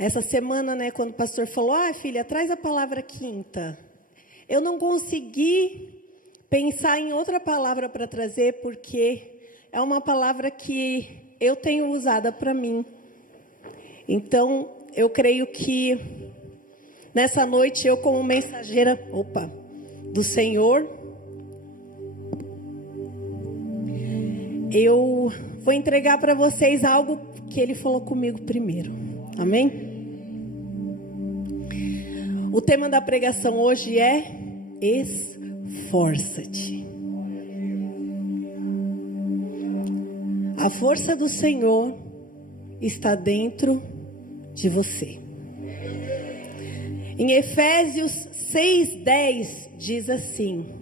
Essa semana, né, quando o pastor falou, filha, traz a palavra quinta. Eu não consegui pensar em outra palavra para trazer, porque é uma palavra que eu tenho usada para mim. Então, eu creio que nessa noite eu, como mensageira, do Senhor, eu vou entregar para vocês algo que Ele falou comigo primeiro. Amém? O tema da pregação hoje é esforça-te. A força do Senhor está dentro de você. Em Efésios 6:10 diz assim: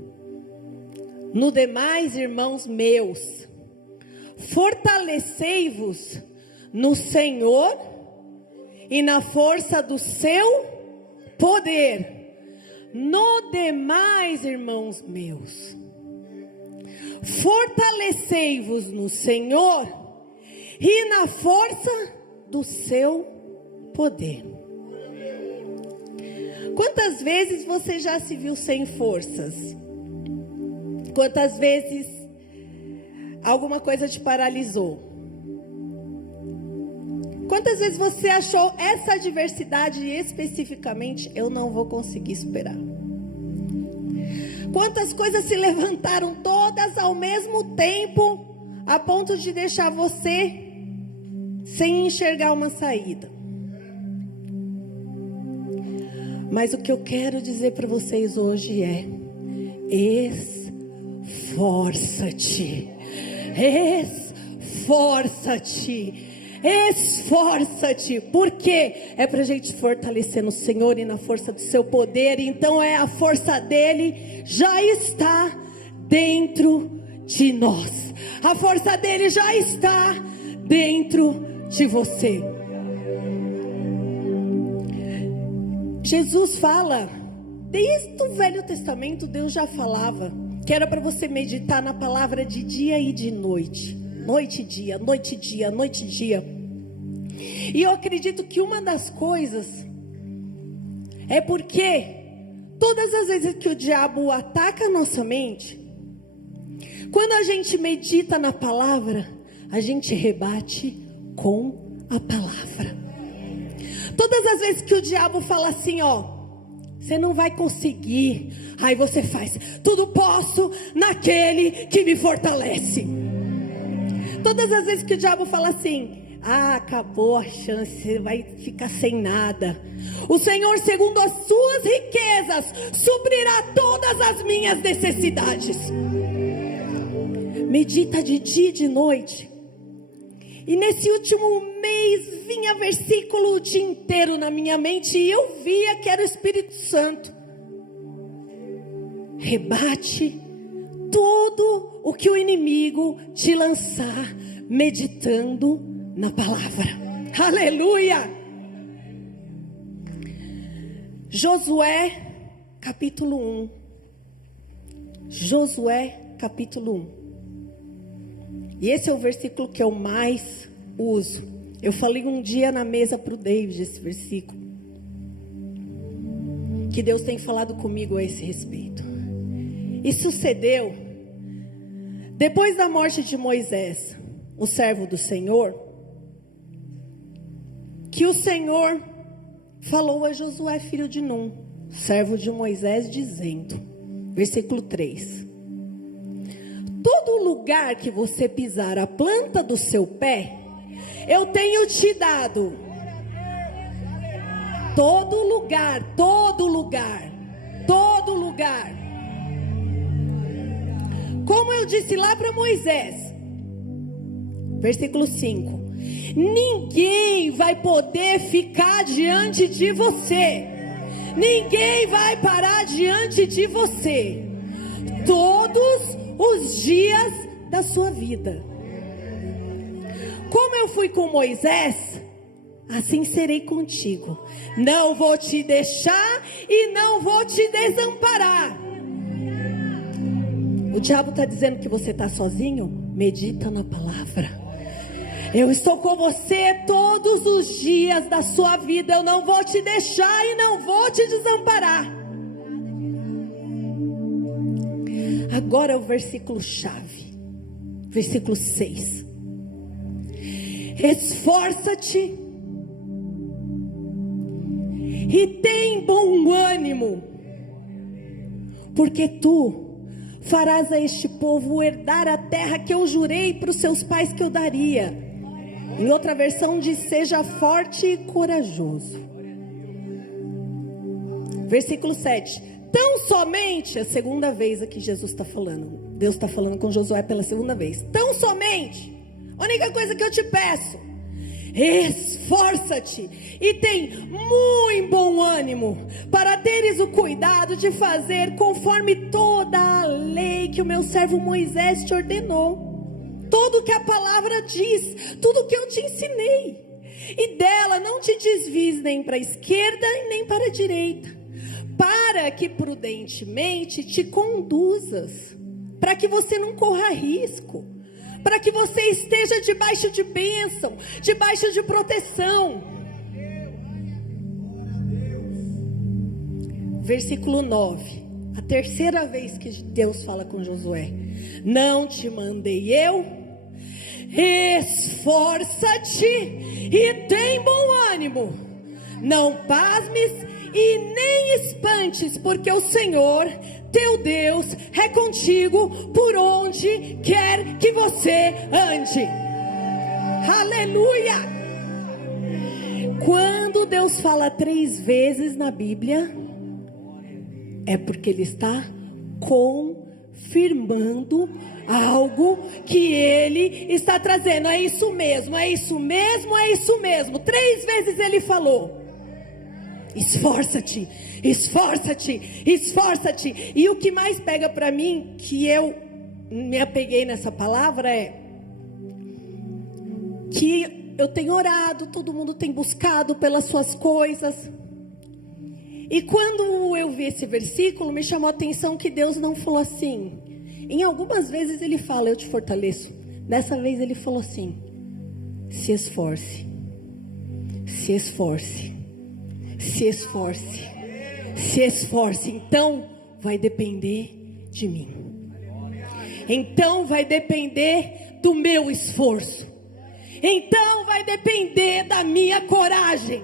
no demais, irmãos meus, fortalecei-vos no Senhor e na força do seu poder. No demais, irmãos meus, fortalecei-vos no Senhor e na força do seu poder. Quantas vezes você já se viu sem forças? Quantas vezes alguma coisa te paralisou? Quantas vezes você achou essa adversidade especificamente, eu não vou conseguir superar? Quantas coisas se levantaram todas ao mesmo tempo, a ponto de deixar você sem enxergar uma saída? Mas o que eu quero dizer para vocês hoje é: esforça-te, esforça-te. Esforça-te, porque é para a gente fortalecer no Senhor e na força do seu poder. Então a força dele já está dentro de nós. A força dele já está dentro de você. Jesus fala, desde o Velho Testamento Deus já falava que era para você meditar na palavra de dia e de noite. Noite e dia, noite e dia, noite e dia. E eu acredito que uma das coisas é porque todas as vezes que o diabo ataca a nossa mente, quando a gente medita na palavra, a gente rebate com a palavra. Todas as vezes que o diabo fala assim, você não vai conseguir, aí você faz, tudo posso naquele que me fortalece. Todas as vezes que o diabo fala assim, acabou a chance, você vai ficar sem nada. O Senhor, segundo as suas riquezas, suprirá todas as minhas necessidades. Medita de dia e de noite. E nesse último mês, vinha versículo o dia inteiro na minha mente, e eu via que era o Espírito Santo. Rebate tudo o que o inimigo te lançar, meditando na palavra. Aleluia! Josué capítulo 1. Josué capítulo 1. E esse é o versículo que eu mais uso. Eu falei um dia na mesa para o David esse versículo, que Deus tem falado comigo a esse respeito. E sucedeu, depois da morte de Moisés, o servo do Senhor, que o Senhor falou a Josué, filho de Num, servo de Moisés, dizendo, versículo 3: todo lugar que você pisar a planta do seu pé, eu tenho te dado. Todo lugar, todo lugar, todo lugar. Como eu disse lá para Moisés, versículo 5: ninguém vai poder ficar diante de você, ninguém vai parar diante de você, todos os dias da sua vida. Como eu fui com Moisés, assim serei contigo. Não vou te deixar e não vou te desamparar. O diabo está dizendo que você está sozinho? Medita na palavra. Eu estou com você todos os dias da sua vida. Eu não vou te deixar e não vou te desamparar. Agora é o versículo chave. Versículo 6. Esforça-te e tem bom ânimo, porque tu farás a este povo herdar a terra que eu jurei para os seus pais que eu daria. Em outra versão diz: seja forte e corajoso. Versículo 7. Tão somente, a segunda vez aqui Jesus está falando. Deus está falando com Josué pela segunda vez. Tão somente, a única coisa que eu te peço: esforça-te e tem muito bom ânimo, para teres o cuidado de fazer conforme toda a lei que o meu servo Moisés te ordenou. Tudo que a palavra diz, tudo que eu te ensinei. E dela não te desvies nem para a esquerda e nem para a direita, para que prudentemente te conduzas, para que você não corra risco, para que você esteja debaixo de bênção, debaixo de proteção. Versículo 9, a terceira vez que Deus fala com Josué: não te mandei eu? Esforça-te e tem bom ânimo, não pasmes e nem espantes, porque o Senhor teu Deus é contigo por onde quer que você ande. Aleluia! Quando Deus fala 3 vezes na Bíblia, é porque Ele está confirmando algo que Ele está trazendo. É isso mesmo, é isso mesmo, é isso mesmo. 3 vezes Ele falou: esforça-te, esforça-te, esforça-te. E o que mais pega para mim, que eu me apeguei nessa palavra, é que eu tenho orado, todo mundo tem buscado pelas suas coisas. E quando eu vi esse versículo, me chamou a atenção que Deus não falou assim. Em algumas vezes Ele fala: eu te fortaleço. Dessa vez Ele falou assim: se esforce, se esforce, se esforce, se esforce. Então vai depender de mim. Então vai depender do meu esforço. Então vai depender da minha coragem.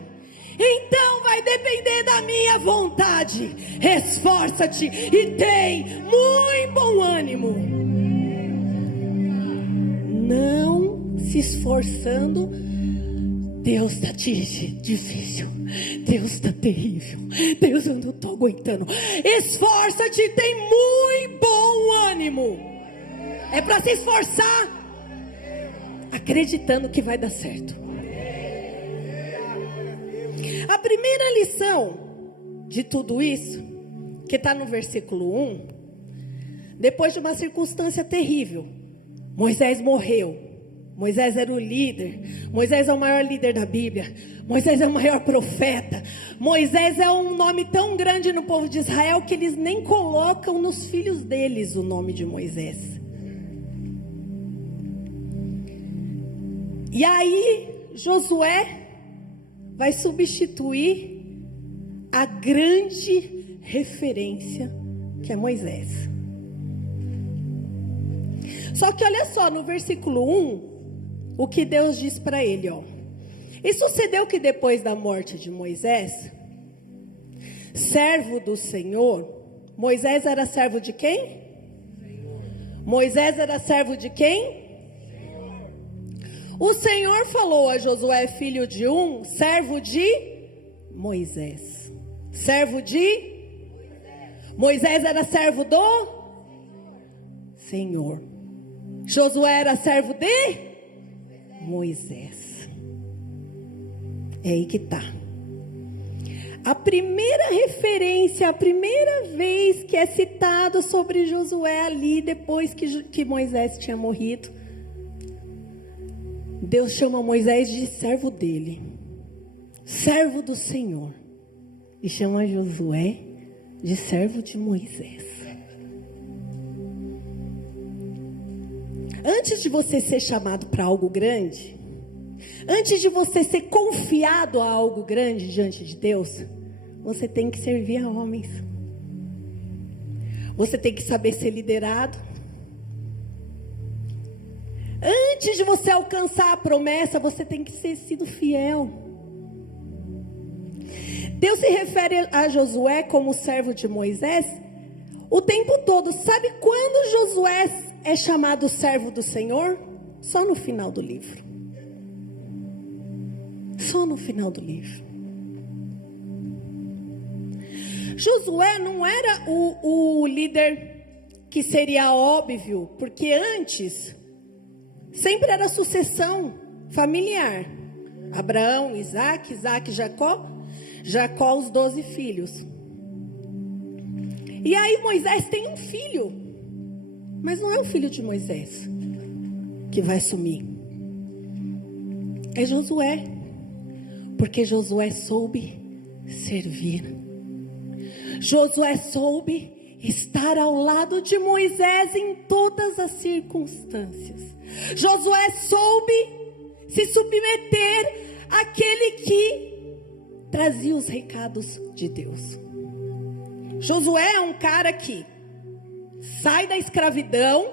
Então vai depender da minha vontade. Esforça-te e tem muito bom ânimo. Não se esforçando, Deus está difícil, Deus está terrível, Deus, eu não estou aguentando. Esforça-te e tem muito bom ânimo. É para se esforçar, acreditando que vai dar certo. A primeira lição de tudo isso, que está no versículo 1, depois de uma circunstância terrível, Moisés morreu. Moisés era o líder. Moisés é o maior líder da Bíblia. Moisés é o maior profeta. Moisés é um nome tão grande no povo de Israel que eles nem colocam nos filhos deles o nome de Moisés. E aí Josué vai substituir a grande referência que é Moisés. Só que olha só, no versículo 1, o que Deus diz para ele, ó. E sucedeu que depois da morte de Moisés, servo do Senhor, Moisés era servo de quem? Moisés era servo de quem? O Senhor falou a Josué, filho de servo de Moisés. Servo de Moisés era servo do Senhor. Josué era servo de Moisés. É aí que está. A primeira referência, a primeira vez que é citado sobre Josué ali, depois que Moisés tinha morrido, Deus chama Moisés de servo dele, servo do Senhor, e chama Josué de servo de Moisés. Antes de você ser chamado para algo grande, Antes de você ser confiado a algo grande diante de Deus, você tem que servir a homens. Você tem que saber ser liderado. Antes de você alcançar a promessa, você tem que ter sido fiel. Deus se refere a Josué como servo de Moisés o tempo todo. Sabe quando Josué é chamado servo do Senhor? Só no final do livro. Só no final do livro. Josué não era o líder que seria óbvio, porque antes sempre era sucessão familiar. Abraão, Isaac, Jacó, os 12 filhos. E aí Moisés tem um filho, mas não é o filho de Moisés que vai assumir. É Josué, porque Josué soube servir. Josué soube estar ao lado de Moisés em todas as circunstâncias. Josué soube se submeter àquele que trazia os recados de Deus. Josué é um cara que sai da escravidão,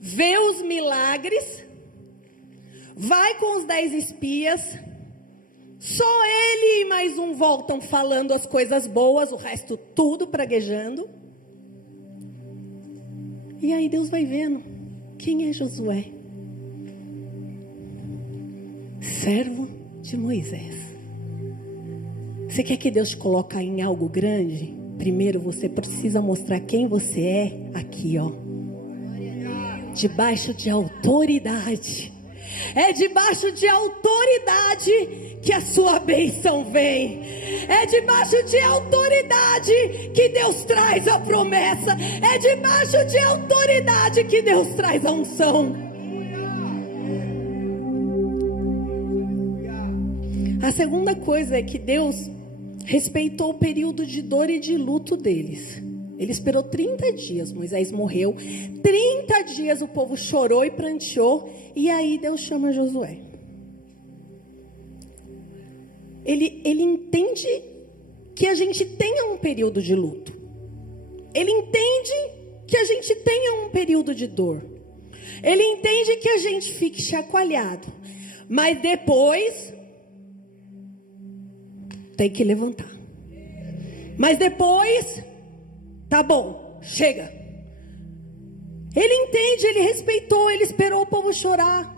vê os milagres, vai com os 10 espias. Só ele e mais um voltam falando as coisas boas, o resto tudo praguejando. E aí Deus vai vendo quem é Josué. Servo de Moisés. Você quer que Deus te coloque em algo grande? Primeiro você precisa mostrar quem você é aqui, ó. Debaixo de autoridade. É debaixo de autoridade que a sua bênção vem. É debaixo de autoridade que Deus traz a promessa. É debaixo de autoridade que Deus traz a unção. A segunda coisa é que Deus respeitou o período de dor e de luto deles. Ele esperou 30 dias, Moisés morreu. 30 dias o povo chorou e pranteou. E aí Deus chama Josué. Ele entende que a gente tenha um período de luto. Ele entende que a gente tenha um período de dor. Ele entende que a gente fique chacoalhado. Mas depois tem que levantar. Mas depois, tá bom, chega. Ele entende, ele respeitou, ele esperou o povo chorar.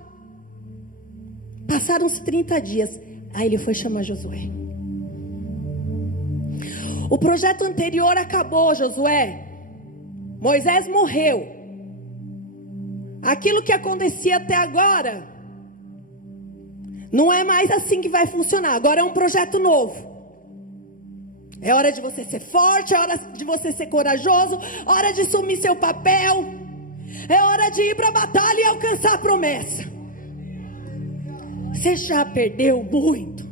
Passaram-se 30 dias. Aí ele foi chamar Josué. O projeto anterior acabou, Josué. Moisés morreu. Aquilo que acontecia até agora não é mais assim que vai funcionar. Agora é um projeto novo. É hora de você ser forte, é hora de você ser corajoso, hora de assumir seu papel. É hora de ir para a batalha e alcançar a promessa. Você já perdeu muito?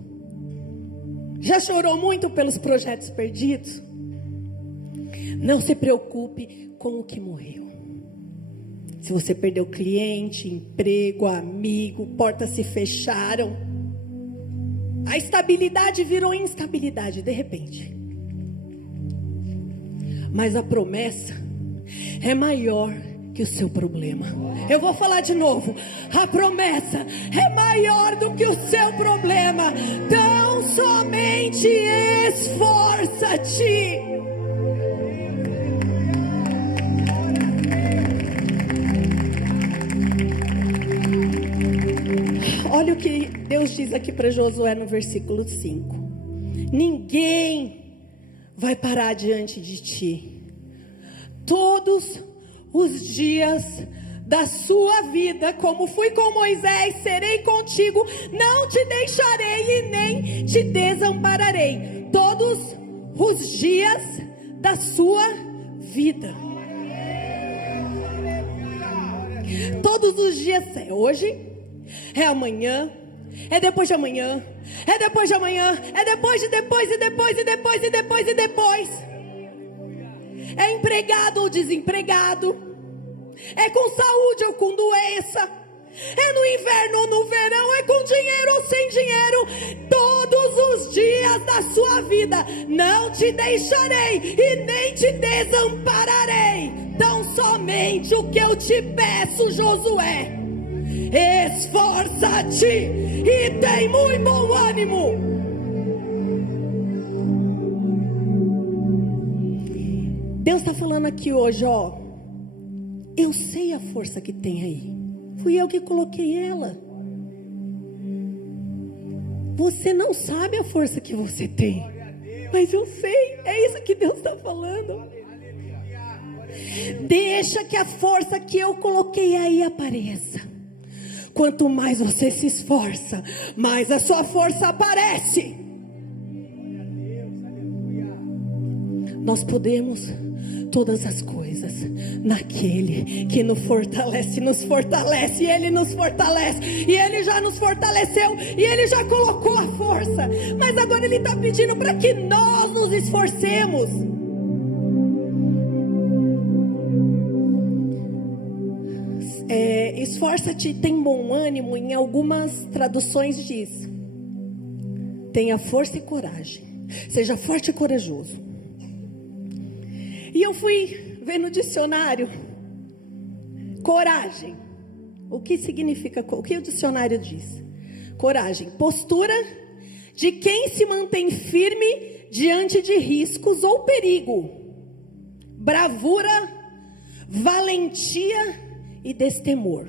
Já chorou muito pelos projetos perdidos? Não se preocupe com o que morreu. Se você perdeu cliente, emprego, amigo, portas se fecharam, a estabilidade virou instabilidade de repente. Mas a promessa é maior que o seu problema. Eu vou falar de novo. A promessa é maior do que o seu problema. Então somente esforça-te. Olha o que Deus diz aqui para Josué no versículo 5. Ninguém vai parar diante de ti. Todos os dias da sua vida, como fui com Moisés, serei contigo, não te deixarei e nem te desampararei. Todos os dias da sua vida. Todos os dias, é hoje, é amanhã, é depois de amanhã, é depois de amanhã, é depois de depois e depois e depois e depois e depois. É empregado ou desempregado, é com saúde ou com doença, É no inverno ou no verão, é com dinheiro ou sem dinheiro, todos os dias da sua vida, não te deixarei e nem te desampararei. Tão somente o que eu te peço, Josué, esforça-te e tem muito bom ânimo. Deus está falando aqui hoje, ó. Eu sei a força que tem aí. Fui eu que coloquei ela. Você não sabe a força que você tem, mas eu sei. É isso que Deus está falando. Deixa que a força que eu coloquei aí apareça. Quanto mais você se esforça, mais a sua força aparece. Nós podemos todas as coisas naquele que nos fortalece, e Ele nos fortalece, e Ele já nos fortaleceu, e Ele já colocou a força, mas agora Ele está pedindo para que nós nos esforcemos. Esforça-te, tem bom ânimo, em algumas traduções diz: tenha força e coragem, seja forte e corajoso. E eu fui ver no dicionário, coragem, o que significa, o que o dicionário diz? Coragem, postura de quem se mantém firme diante de riscos ou perigo, bravura, valentia e destemor,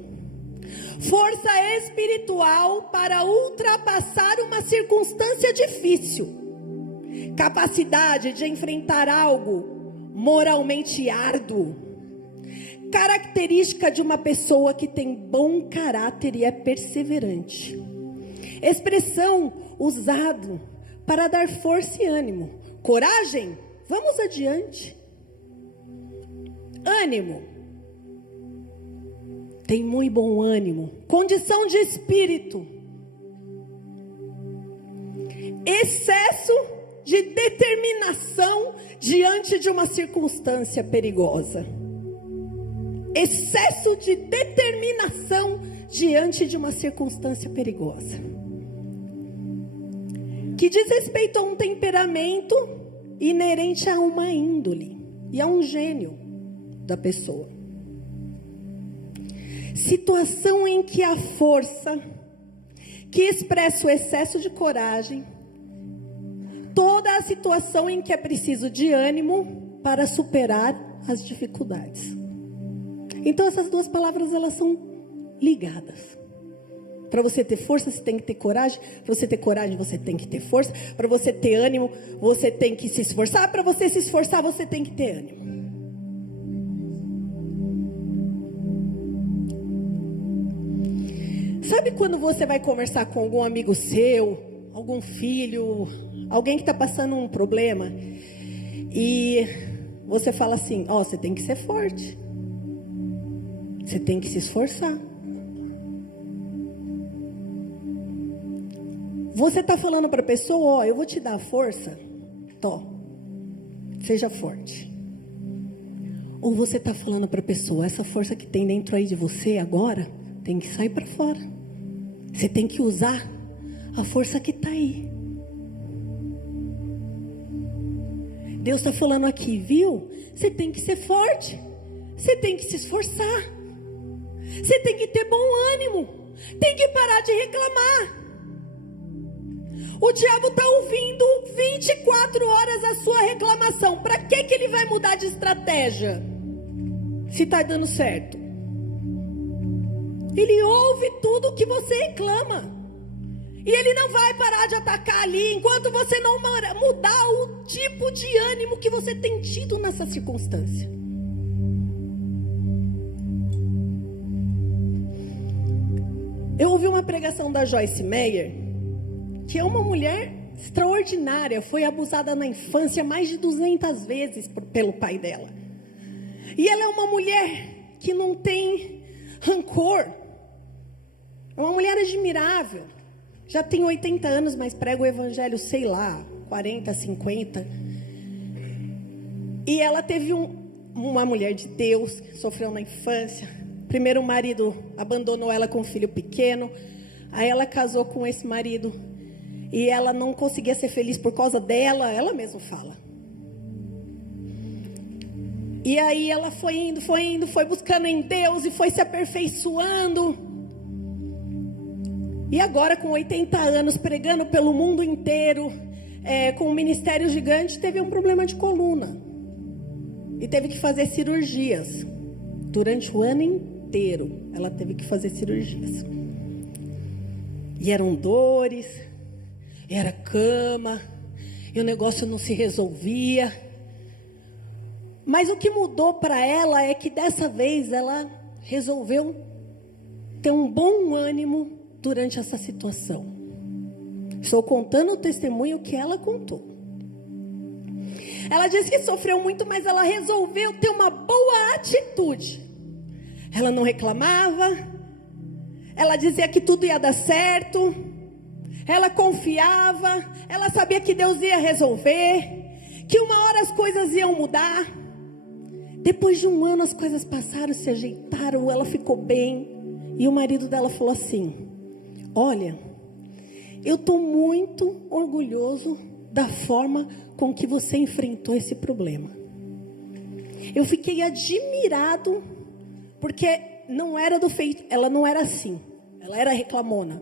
força espiritual para ultrapassar uma circunstância difícil, capacidade de enfrentar algo moralmente árduo, característica de uma pessoa que tem bom caráter e é perseverante, expressão usado para dar força e ânimo. Coragem, vamos adiante. Ânimo, tem muito bom ânimo. Condição de espírito, excesso de determinação diante de uma circunstância perigosa. Excesso de determinação diante de uma circunstância perigosa, que diz respeito a um temperamento inerente a uma índole e a um gênio da pessoa. Situação em que a força que expressa o excesso de coragem, toda a situação em que é preciso de ânimo para superar as dificuldades. Então essas duas palavras, elas são ligadas. Para você ter força, você tem que ter coragem. Para você ter coragem, você tem que ter força. Para você ter ânimo, você tem que se esforçar. Para você se esforçar, você tem que ter ânimo. Sabe quando você vai conversar com algum amigo seu, algum filho, alguém que está passando um problema, e você fala assim: ó, você tem que ser forte, você tem que se esforçar. Você está falando para a pessoa: ó, eu vou te dar a força, seja forte. Ou você está falando para a pessoa: essa força que tem dentro aí de você agora tem que sair para fora. Você tem que usar a força que está aí. Deus está falando aqui, viu? Você tem que ser forte. Você tem que se esforçar. Você tem que ter bom ânimo. Tem que parar de reclamar. O diabo está ouvindo 24 horas a sua reclamação. Para que ele vai mudar de estratégia? Se está dando certo. Ele ouve tudo que você reclama. E ele não vai parar de atacar ali enquanto você não mudar o tipo de ânimo que você tem tido nessa circunstância. Eu ouvi uma pregação da Joyce Meyer, que é uma mulher extraordinária, foi abusada na infância mais de 200 vezes pelo pai dela. E ela é uma mulher que não tem rancor. É uma mulher admirável. Já tem 80 anos, mas prega o evangelho, sei lá, 40, 50. E ela teve uma mulher de Deus, que sofreu na infância. Primeiro o marido abandonou ela com um filho pequeno. Aí ela casou com esse marido. E ela não conseguia ser feliz por causa dela. Ela mesma fala. E aí ela foi indo, foi buscando em Deus e foi se aperfeiçoando. E agora com 80 anos, pregando pelo mundo inteiro, com um ministério gigante, teve um problema de coluna. E teve que fazer cirurgias. Durante o ano inteiro, ela teve que fazer cirurgias. E eram dores, era cama, e o negócio não se resolvia. Mas o que mudou para ela é que dessa vez ela resolveu ter um bom ânimo durante essa situação. Estou contando o testemunho que ela contou. Ela disse que sofreu muito, mas ela resolveu ter uma boa atitude. Ela não reclamava. Ela dizia que tudo ia dar certo. Ela confiava. Ela sabia que Deus ia resolver. Que uma hora as coisas iam mudar. Depois de um ano as coisas passaram, se ajeitaram, ela ficou bem. E o marido dela falou assim: olha, eu estou muito orgulhoso da forma com que você enfrentou esse problema. Eu fiquei admirado, porque não era do feito, ela não era assim, ela era reclamona.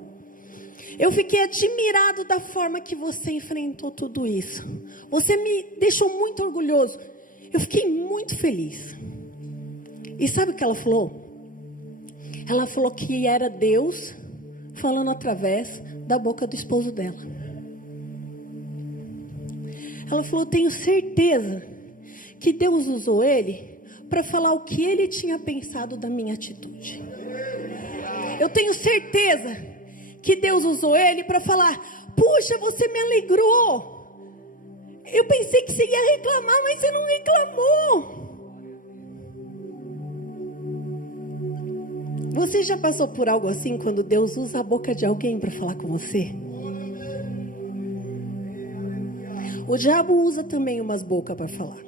Eu fiquei admirado da forma que você enfrentou tudo isso. Você me deixou muito orgulhoso. Eu fiquei muito feliz. E sabe o que ela falou? Ela falou que era Deus falando através da boca do esposo dela. Ela falou: tenho certeza que Deus usou ele para falar o que ele tinha pensado da minha atitude. Eu tenho certeza que Deus usou ele para falar: puxa, você me alegrou. Eu pensei que você ia reclamar, mas você não reclamou. Você já passou por algo assim, quando Deus usa a boca de alguém para falar com você? O diabo usa também umas bocas para falar.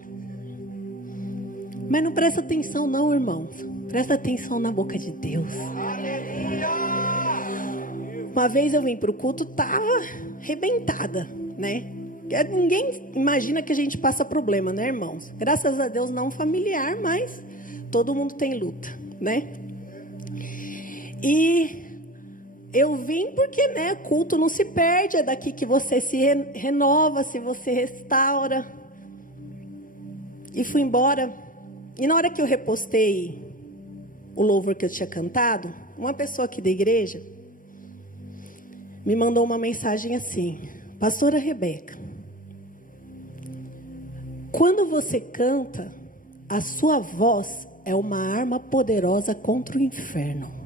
Mas não presta atenção não, irmãos. Presta atenção na boca de Deus. Uma vez eu vim para o culto, estava arrebentada, né? Ninguém imagina que a gente passa problema, né, irmãos? Graças a Deus não familiar, mas todo mundo tem luta, né? E eu vim porque, né, culto não se perde, é daqui que você se renova, se você restaura. E fui embora. E na hora que eu repostei o louvor que eu tinha cantado, uma pessoa aqui da igreja me mandou uma mensagem assim: Pastora Rebeca, quando você canta, a sua voz é uma arma poderosa contra o inferno.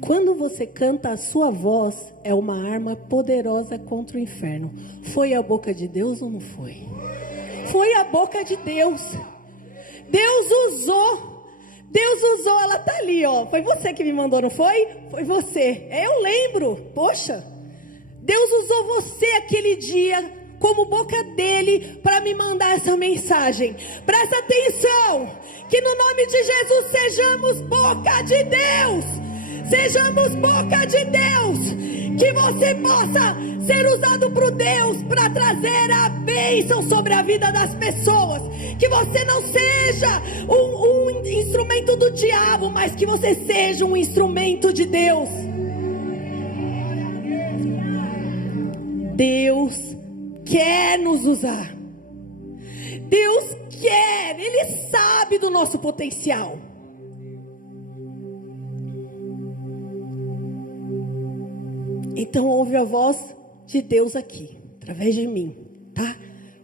Quando você canta, a sua voz é uma arma poderosa contra o inferno. Foi a boca de Deus ou não foi? Foi a boca de Deus. Deus usou. Ela tá ali, ó. Foi você que me mandou, não foi? Foi você. Eu lembro. Poxa, Deus usou você aquele dia como boca dele para me mandar essa mensagem. Presta atenção, que no nome de Jesus sejamos boca de Deus. Sejamos boca de Deus. Que você possa ser usado por Deus para trazer a bênção sobre a vida das pessoas. Que você não seja um instrumento do diabo, mas que você seja um instrumento de Deus. Deus quer nos usar. Deus quer, Ele sabe do nosso potencial. Então ouve a voz de Deus aqui, através de mim, tá?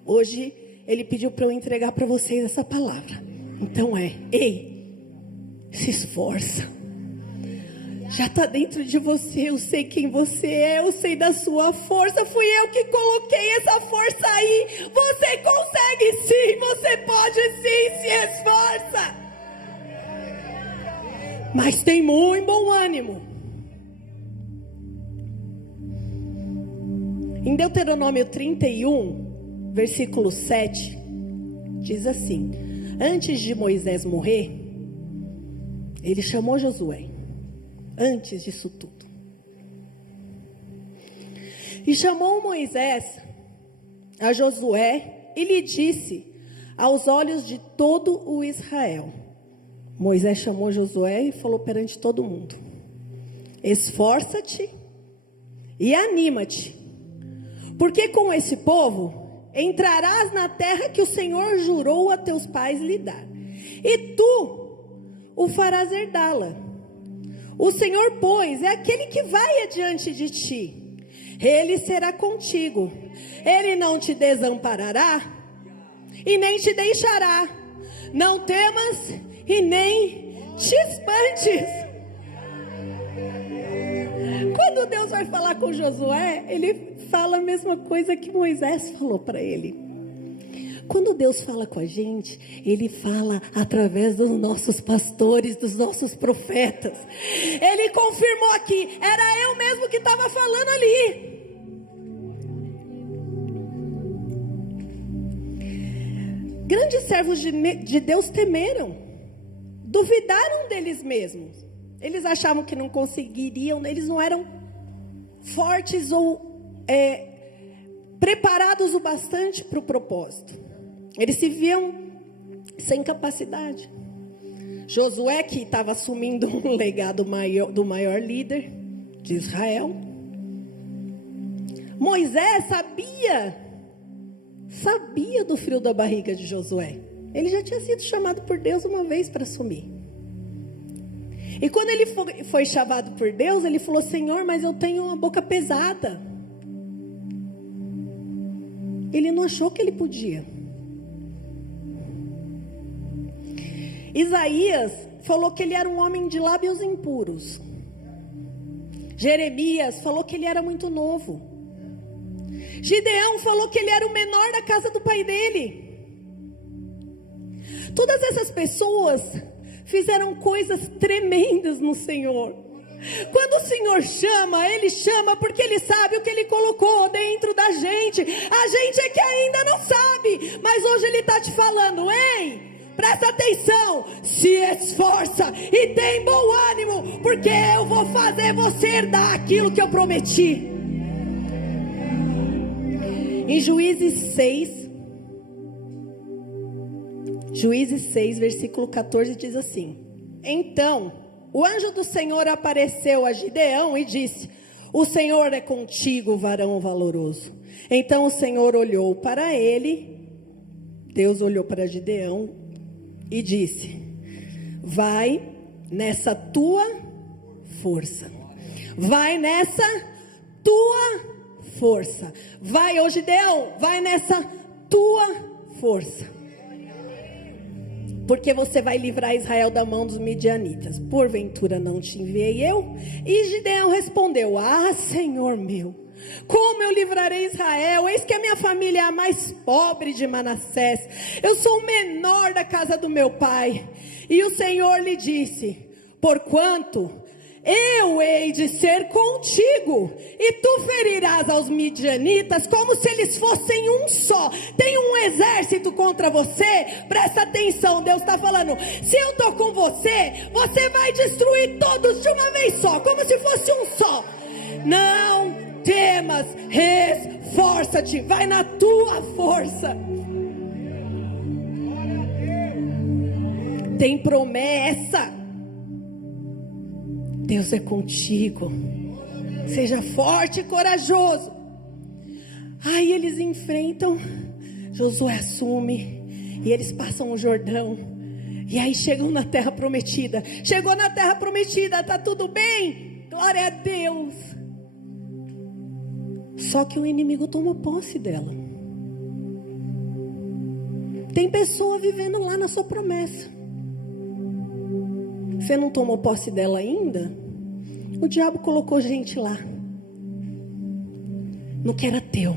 Hoje Ele pediu para eu entregar para vocês essa palavra. Então ei, se esforça. Já está dentro de você, eu sei quem você é, eu sei da sua força, fui eu que coloquei essa força aí. Você consegue sim, você pode sim, se esforça. Mas tem muito bom ânimo. Em Deuteronômio 31, versículo 7, diz assim: antes de Moisés morrer, Ele chamou Josué, antes disso tudo. E chamou Moisés a Josué e lhe disse aos olhos de todo o Israel. Moisés chamou Josué e falou perante todo mundo: esforça-te e anima-te, porque com esse povo entrarás na terra que o Senhor jurou a teus pais lhe dar, e tu o farás herdá-la. O Senhor, pois, é aquele que vai adiante de ti. Ele será contigo. Ele não te desamparará e nem te deixará. Não temas e nem te espantes. Quando Deus vai falar com Josué, ele fala a mesma coisa que Moisés falou para ele. Quando Deus fala com a gente, Ele fala através dos nossos pastores, dos nossos profetas. Ele confirmou aqui, era eu mesmo que estava falando ali. Grandes servos de Deus temeram, duvidaram deles mesmos. Eles achavam que não conseguiriam, eles não eram fortes ou preparados o bastante para o propósito. Eles se viam sem capacidade. Josué, que estava assumindo um legado do maior líder de Israel. Moisés sabia do frio da barriga de Josué. Ele já tinha sido chamado por Deus uma vez para assumir. E quando ele foi chamado por Deus, ele falou: Senhor, mas eu tenho uma boca pesada. Ele não achou que ele podia. Isaías falou que ele era um homem de lábios impuros. Jeremias falou que ele era muito novo. Gideão falou que ele era o menor da casa do pai dele. Todas essas pessoas fizeram coisas tremendas no Senhor. Quando o Senhor chama, Ele chama porque Ele sabe o que Ele colocou dentro da gente. A gente é que ainda não sabe, mas hoje Ele está te falando: ei, presta atenção, se esforça e tem bom ânimo, porque eu vou fazer você herdar aquilo que eu prometi. Em Juízes 6, versículo 14 diz assim: então o anjo do Senhor apareceu a Gideão e disse: o Senhor é contigo, varão valoroso. Então o Senhor olhou para ele, Deus olhou para Gideão e disse: vai nessa tua força. Vai nessa tua força. Vai, ô Gideão, vai nessa tua força. Porque você vai livrar Israel da mão dos midianitas. Porventura não te enviei eu? E Gideão respondeu: ah, Senhor meu, como eu livrarei Israel? Eis que a minha família é a mais pobre de Manassés. Eu sou o menor da casa do meu pai. E o Senhor lhe disse: porquanto eu hei de ser contigo, e tu ferirás aos midianitas como se eles fossem um só. Tem um exército contra você. Presta atenção, Deus está falando: se eu estou com você, você vai destruir todos de uma vez só, como se fosse um só. Não temas, esforça-te, vai na tua força. Tem promessa. Deus é contigo. Seja forte e corajoso. Aí eles enfrentam. Josué assume. E eles passam o Jordão. E aí chegam na terra prometida. Chegou na terra prometida, tá tudo bem? Glória a Deus. Só que o inimigo tomou posse dela. Tem pessoa vivendo lá na sua promessa. Você não tomou posse dela ainda? O diabo colocou gente lá no que era teu.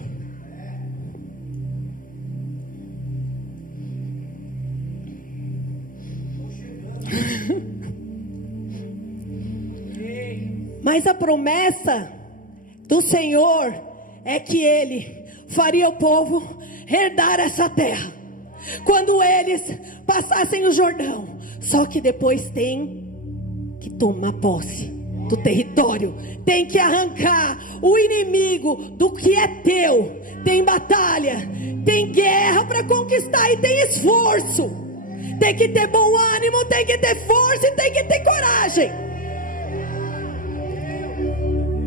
Mas a promessa do Senhor é que Ele faria o povo herdar essa terra quando eles passassem o Jordão. Só que depois tem tomar posse do território, tem que arrancar o inimigo do que é teu. Tem batalha, tem guerra para conquistar e tem esforço. Tem que ter bom ânimo, tem que ter força e tem que ter coragem.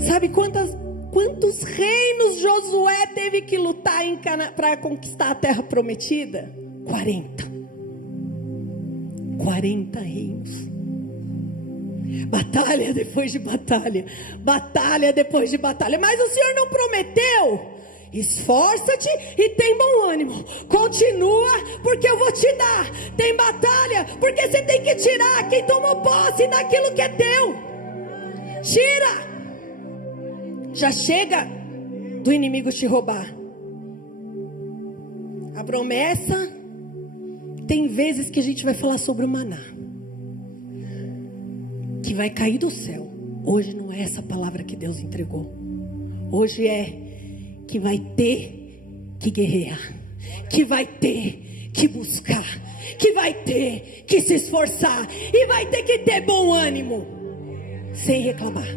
Sabe quantos reinos Josué teve que lutar para conquistar a terra prometida? 40 reinos. Batalha depois de batalha, batalha depois de batalha. Mas o Senhor não prometeu? Esforça-te e tem bom ânimo. Continua, porque eu vou te dar. Tem batalha, porque você tem que tirar quem tomou posse daquilo que é teu. Tira. Já chega do inimigo te roubar. A promessa, tem vezes que a gente vai falar sobre o maná, que vai cair do céu. Hoje não é essa palavra que Deus entregou. Hoje é que vai ter que guerrear, que vai ter que buscar, que vai ter que se esforçar e vai ter que ter bom ânimo, sem reclamar.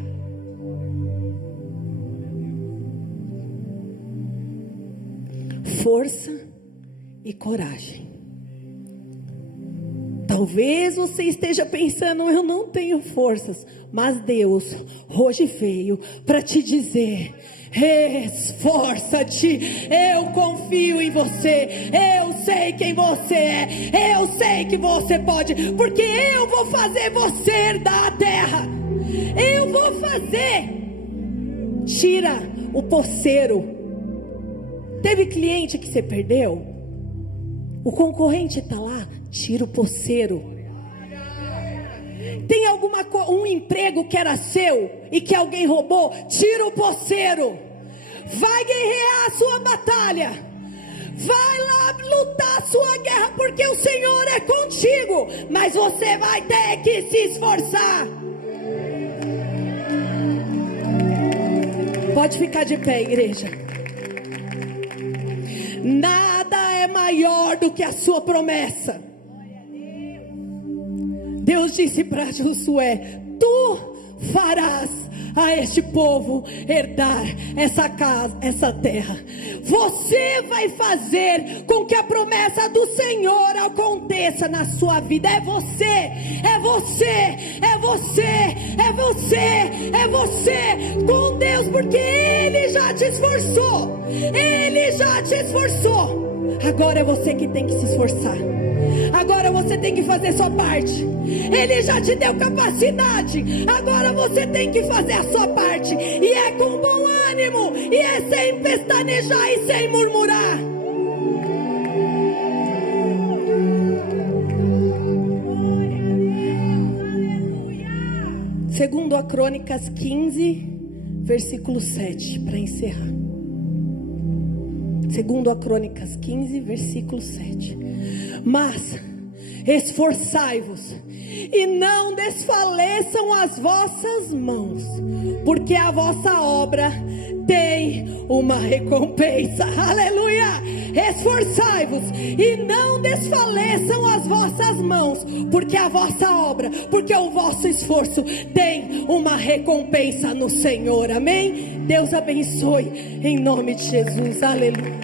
Força e coragem. Talvez você esteja pensando, eu não tenho forças, mas Deus hoje veio para te dizer: esforça-te, eu confio em você, eu sei quem você é, eu sei que você pode, porque eu vou fazer você herdar a terra, eu vou fazer. Tira o poceiro. Teve cliente que você perdeu? O concorrente está lá, tira o poceiro. Tem um emprego que era seu e que alguém roubou? Tira o poceiro. Vai guerrear a sua batalha. Vai lá lutar a sua guerra, porque o Senhor é contigo. Mas você vai ter que se esforçar. Pode ficar de pé, igreja. Nada é maior do que a sua promessa. Deus disse para Josué: tu farás a este povo herdar essa casa, essa terra. Você vai fazer com que a promessa do Senhor aconteça na sua vida. É você, é você, é você, é você, é você com Deus, porque Ele já te esforçou. Ele já te esforçou. Agora é você que tem que se esforçar. Agora você tem que fazer sua parte. Ele já te deu capacidade. Agora você tem que fazer a sua parte. E é com bom ânimo. E é sem pestanejar e sem murmurar. Segundo a Crônicas 15, versículo 7, para encerrar. Segundo a Crônicas 15, versículo 7. Mas esforçai-vos e não desfaleçam as vossas mãos, porque a vossa obra tem uma recompensa. Aleluia! Esforçai-vos e não desfaleçam as vossas mãos, porque a vossa obra, porque o vosso esforço tem uma recompensa no Senhor. Amém? Deus abençoe em nome de Jesus. Aleluia.